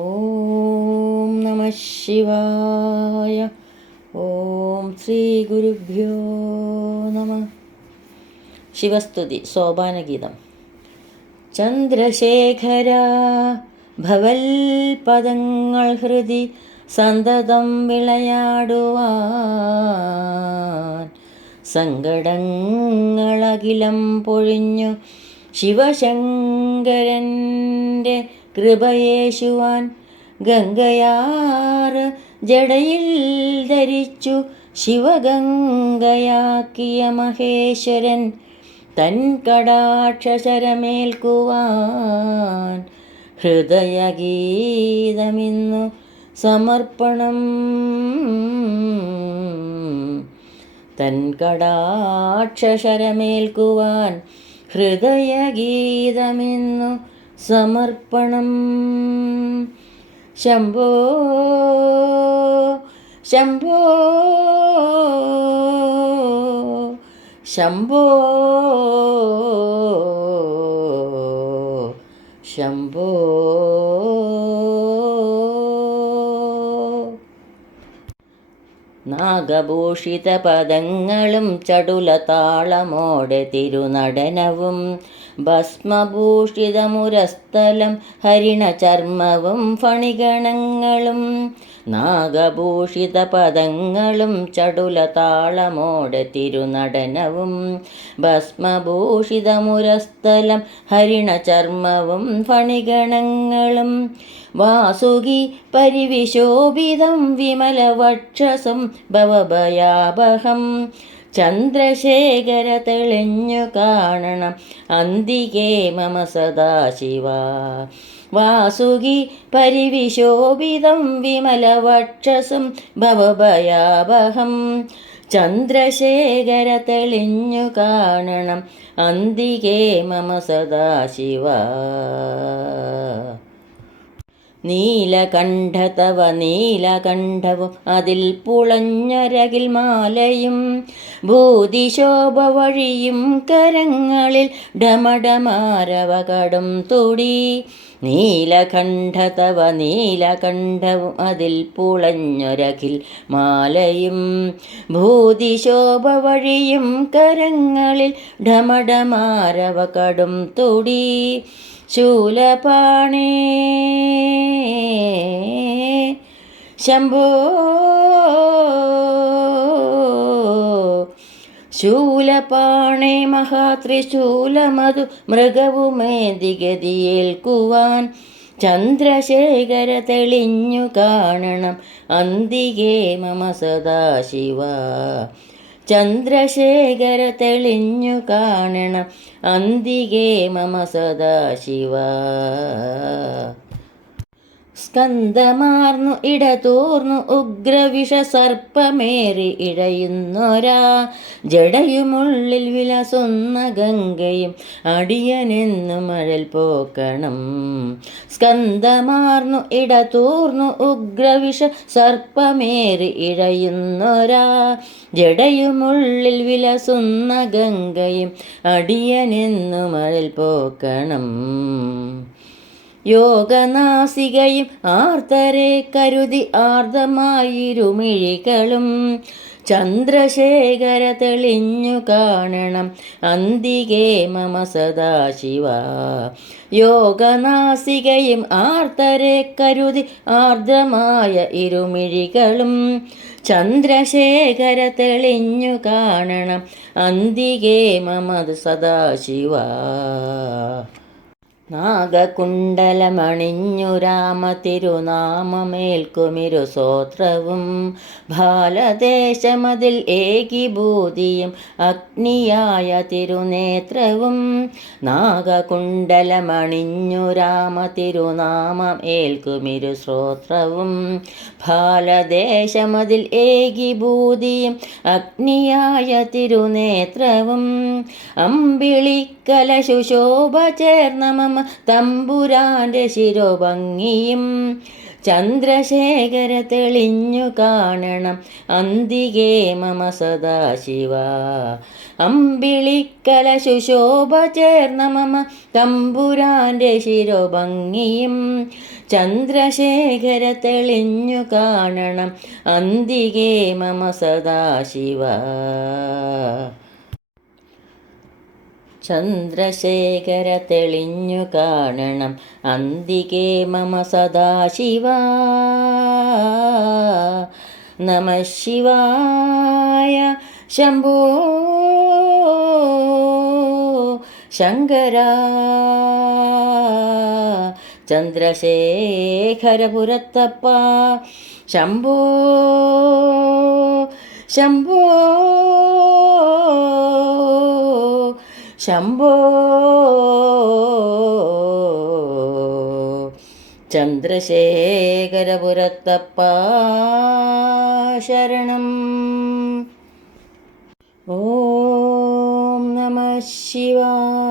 ഓം നമഃ ശിവായ. ഓം ശ്രീ ഗുരുഭ്യോ നമഃ. ശിവസ്തുതി സോപാനഗീതം. ചന്ദ്രശേഖര ഭവൽപദങ്ങൾ ഹൃദി സന്തതം വിളയാടുവാൻ സങ്കടങ്ങളകിലം പൊഴിഞ്ഞു ശിവശങ്കരൻ്റെ കൃപയേശുവാൻ ഗംഗയാറ് ജടയിൽ ധരിച്ചു ശിവഗംഗയാക്കിയ മഹേശ്വരൻ തൻ കടാക്ഷശരമേൽക്കുവാൻ ഹൃദയഗീതമിന്നു സമർപ്പണം. തൻ കടാക്ഷശരമേൽക്കുവാൻ ഹൃദയഗീതമിന്നു സമർപ്പണം. ശംഭോ ശംഭോ ശംഭോ ശംഭോ. നാഗഭൂഷിത പദങ്ങളും ചടുലതാളമോടെ തിരുനടനവും ഭസ്മഭൂഷിതമുരസ്ഥലം ഹരിണചർമ്മവും ഫണിഗണങ്ങളും. നാഗഭൂഷിത പദങ്ങളും ചടുലതാളമോടെ തിരുനടനവും ഭസ്മഭൂഷിതമുരസ്ഥലം ഹരിണചർമ്മവും ഫണിഗണങ്ങളും. വാസുകി പരിവിശോഭിതം വിമലവക്ഷസം ഭവഭയാപഹം ചന്ദ്രശേഖര തെളിഞ്ഞു കാണണം അന്തികേ മമ സദാശിവ. വാസുകി പരിവിശോഭിതം വിമലവക്ഷസം ഭവഭയാപഹം ചന്ദ്രശേഖര തെളിഞ്ഞു കാണണം അന്തികേ മമ സദാശിവ. നീലകണ്ഠ തവ നീലകണ്ഠവും അതിൽ പുളഞ്ഞരകിൽ മാലയും ഭൂതിശോഭ വഴിയും കരങ്ങളിൽ ഡമഡമാരവകടും തുടി. നീലകണ്ഠ തവ നീലകണ്ഠവും അതിൽ പുളഞ്ഞൊരകിൽ മാലയും ഭൂതിശോഭ വഴിയും കരങ്ങളിൽ ഡമഡമാരവകടും തുടി. ശൂലപാണേ ശംഭോ ശൂലപാണേ മഹാത്രിശൂലമതു മൃഗവുമേദിഗതിയേൽക്കുവാൻ ചന്ദ്രശേഖര തെളിഞ്ഞു കാണണം അന്തികേ മമ സദാശിവ. ചന്ദ്രശേഖര തെളിഞ്ഞു കാണണം അന്തികേ മമ സദാശിവ. സ്കന്ധമാർന്നു ഇടതൂർന്നു ഉഗ്രവിഷ സർപ്പമേറി ഇഴയുന്നൊരാ ജടയുമുള്ളിൽ വിലസുന്ന ഗംഗയും അടിയനെന്നു മഴൽ പോക്കണം. സ്കന്ധമാർന്നു ഇടതൂർന്നു ഉഗ്രവിഷ സർപ്പമേറി ഇഴയുന്നൊരാ ജടയുമുള്ളിൽ വിലസുന്ന ഗംഗയും അടിയനെന്നു മഴൽ പോക്കണം. യോഗനാസികയും ആർത്തരെ കരുതി ആർദ്രമായിരുമിഴികളും ചന്ദ്രശേഖര തെളിഞ്ഞു കാണണം അന്തികേ മമ സദാശിവ. യോഗനാസികയും ആർത്തരെ കരുതി ആർദ്രമായ ഇരുമിഴികളും ചന്ദ്രശേഖര തെളിഞ്ഞു കാണണം അന്തികേ മമ സദാശിവ. നാഗകുണ്ടലമണിഞ്ഞു രാമ തിരുനാമമേൽക്കുമിരു സ്തോത്രവും ബാലദേശമതിൽ ഏകീഭൂതിയും അഗ്നിയായ തിരുനേത്രവും. നാഗകുണ്ടലമണിഞ്ഞു രാമ തിരുനാമം ഏൽക്കുമിരു സ്തോത്രവും ബാലദേശമതിൽ ഏകീഭൂതിയും അഗ്നിയായ തിരുനേത്രവും. അമ്പിളിക്കലശുശോഭ ചേർന്ന മമ തമ്പുരാൻ്റെ ശിരോഭംഗിയും ചന്ദ്രശേഖര തെളിഞ്ഞു കാണണം അന്തികേ മമ സദാശിവ. അമ്പിളിക്കല ശുശോഭ ചേർന്ന മമ തമ്പുരാൻ്റെ ശിരോഭംഗിയും ചന്ദ്രശേഖര തെളിഞ്ഞു കാണണം അന്തികേ മമ സദാശിവ. ചന്ദ്രശേഖര തെളിഞ്ഞു കാണണം അന്തികേ മമ സദാശിവ. നമഃ ശിവായ ശംഭോ ശങ്കര. ചന്ദ്രശേഖരപുരത്തപ്പ ശംഭോ ശംഭോ ശംഭോ. ചന്ദ്രശേഖരപുരത്തപ്പ ശരണം. ഓം നമഃ ശിവായ.